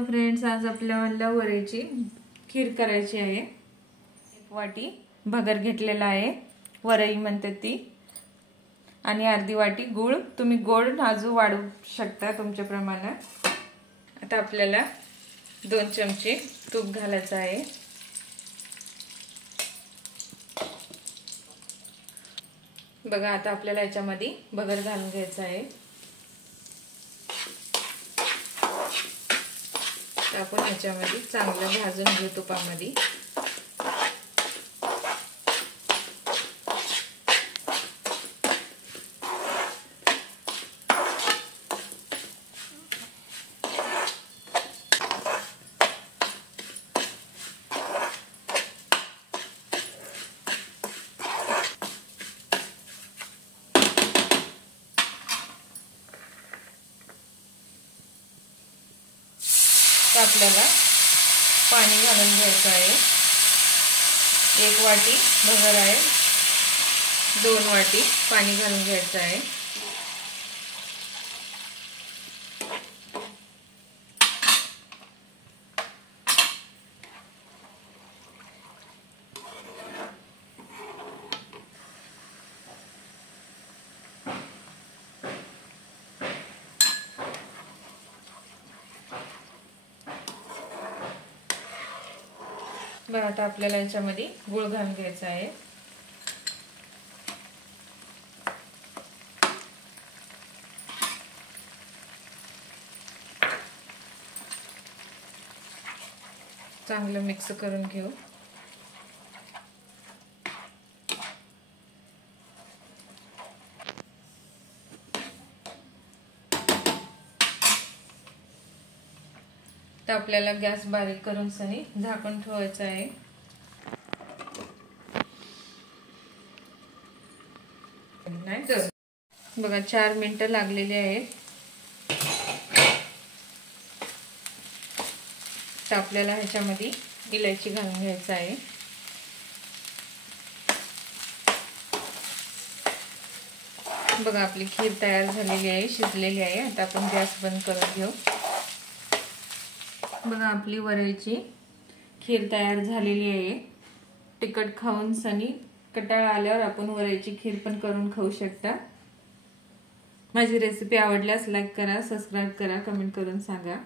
Hello friends, आज आपल्याला वरईची खीर करायची आहे। 1 वाटी भगर घेतलेला आहे, वरई म्हणते ती, आणि अर्धी वाटी गूळ। तुम्ही गोड नाजू वाढवू शकता तुमच्या प्रमाणात। आता आपल्याला 2 चमचे तूप घालायचं आहे। बघा, आता आपल्याला याच्यामध्ये भगर घालून घ्यायचं आहे। आपण याच्यामध्ये चांगलं भाजून घेऊ तुपामध्ये। आपल्याला पाणी घालून घ्यायचं आहे। 1 वाटी भगर आहे, 2 वाटी पाणी घालून घ्यायचं आहे। बघा, आता आपल्याला याच्यामध्ये गूळ घालून घ्यायचा आहे। चांगलं मिक्स करून घेऊ। तर आपल्याला गॅस बारीक करून सनी झाकून ठेवायचं आहे। बघा, 4 मिनिटं लागलेली आहेत। तर आपल्याला ह्याच्यामध्ये इलायची घालून घ्यायचं आहे। बघा, आपली खीर तयार झालेली आहे, शिजलेली आहे। आता आपण गॅस बंद करून घेऊ। बघा, आपली वरईची खीर तयार झालेली आहे। तिखट खाऊन सनी कंटाळा आल्यावर आपण वरईची खीर पण करून खाऊ शकता। माझी रेसिपी आवडल्यास लाईक करा, सबस्क्राइब करा, कमेंट करून सांगा।